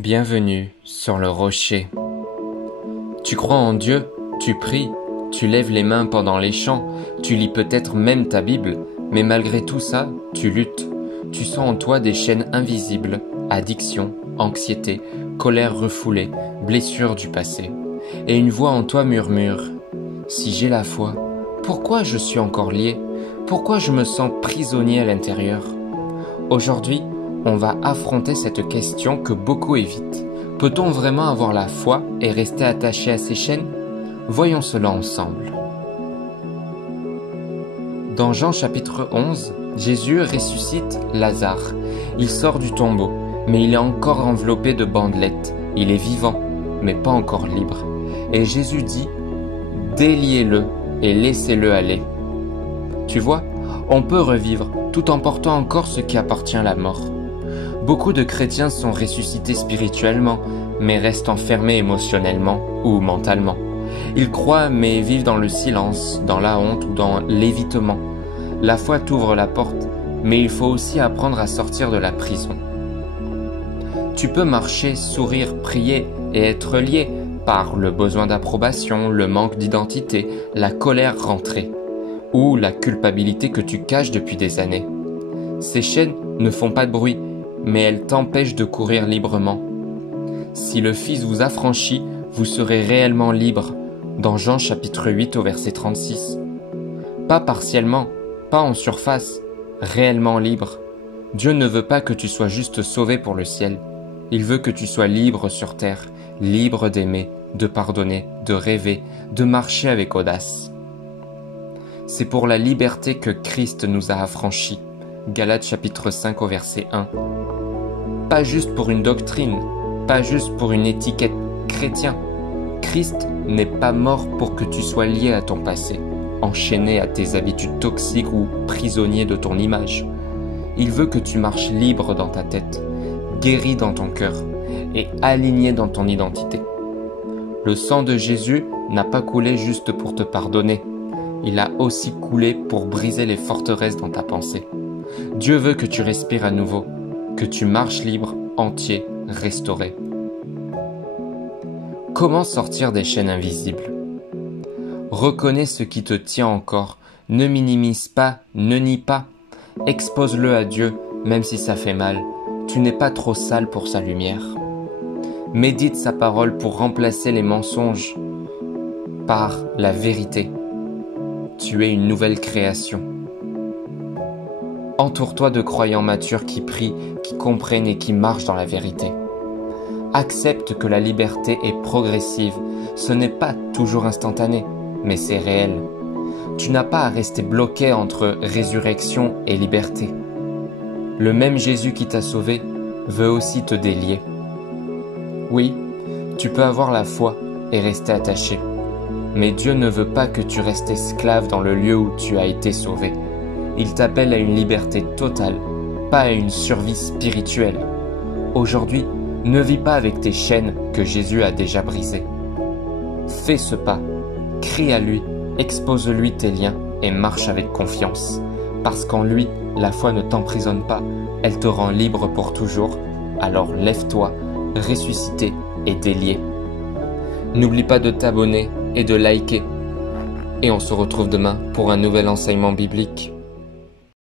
Bienvenue sur le rocher. Tu crois en Dieu, tu pries, tu lèves les mains pendant les chants, tu lis peut-être même ta Bible, mais malgré tout ça, tu luttes. Tu sens en toi des chaînes invisibles, addiction, anxiété, colère refoulée, blessures du passé. Et une voix en toi murmure « Si j'ai la foi, pourquoi je suis encore lié? Pourquoi je me sens prisonnier à l'intérieur ?» Aujourd'hui, on va affronter cette question que beaucoup évitent. Peut-on vraiment avoir la foi et rester attaché à ces chaînes? Voyons cela ensemble. Dans Jean chapitre 11, Jésus ressuscite Lazare. Il sort du tombeau, mais il est encore enveloppé de bandelettes. Il est vivant, mais pas encore libre. Et Jésus dit « Déliez-le et laissez-le aller ». Tu vois, on peut revivre tout en portant encore ce qui appartient à la mort. Beaucoup de chrétiens sont ressuscités spirituellement, mais restent enfermés émotionnellement ou mentalement. Ils croient mais vivent dans le silence, dans la honte ou dans l'évitement. La foi t'ouvre la porte, mais il faut aussi apprendre à sortir de la prison. Tu peux marcher, sourire, prier et être lié par le besoin d'approbation, le manque d'identité, la colère rentrée ou la culpabilité que tu caches depuis des années. Ces chaînes ne font pas de bruit, mais elles t'empêchent de courir librement. Si le Fils vous affranchit, vous serez réellement libre, dans Jean chapitre 8 au verset 36. Pas partiellement, pas en surface, réellement libre. Dieu ne veut pas que tu sois juste sauvé pour le ciel. Il veut que tu sois libre sur terre, libre d'aimer, de pardonner, de rêver, de marcher avec audace. C'est pour la liberté que Christ nous a affranchis. Galates chapitre 5 au verset 1. Pas juste pour une doctrine, pas juste pour une étiquette chrétien. Christ n'est pas mort pour que tu sois lié à ton passé, enchaîné à tes habitudes toxiques ou prisonnier de ton image. Il veut que tu marches libre dans ta tête, guéri dans ton cœur et aligné dans ton identité. Le sang de Jésus n'a pas coulé juste pour te pardonner. Il a aussi coulé pour briser les forteresses dans ta pensée. Dieu veut que tu respires à nouveau, que tu marches libre, entier, restauré. Comment sortir des chaînes invisibles? Reconnais ce qui te tient encore. Ne minimise pas, ne nie pas. Expose-le à Dieu, même si ça fait mal. Tu n'es pas trop sale pour sa lumière. Médite sa parole pour remplacer les mensonges par la vérité. Tu es une nouvelle création. Entoure-toi de croyants matures qui prient, qui comprennent et qui marchent dans la vérité. Accepte que la liberté est progressive. Ce n'est pas toujours instantané, mais c'est réel. Tu n'as pas à rester bloqué entre résurrection et liberté. Le même Jésus qui t'a sauvé veut aussi te délier. Oui, tu peux avoir la foi et rester attaché. Mais Dieu ne veut pas que tu restes esclave dans le lieu où tu as été sauvé. Il t'appelle à une liberté totale, pas à une survie spirituelle. Aujourd'hui, ne vis pas avec tes chaînes que Jésus a déjà brisées. Fais ce pas, crie à lui, expose-lui tes liens et marche avec confiance. Parce qu'en lui, la foi ne t'emprisonne pas, elle te rend libre pour toujours. Alors lève-toi, ressuscité et délié. N'oublie pas de t'abonner et de liker. Et on se retrouve demain pour un nouvel enseignement biblique.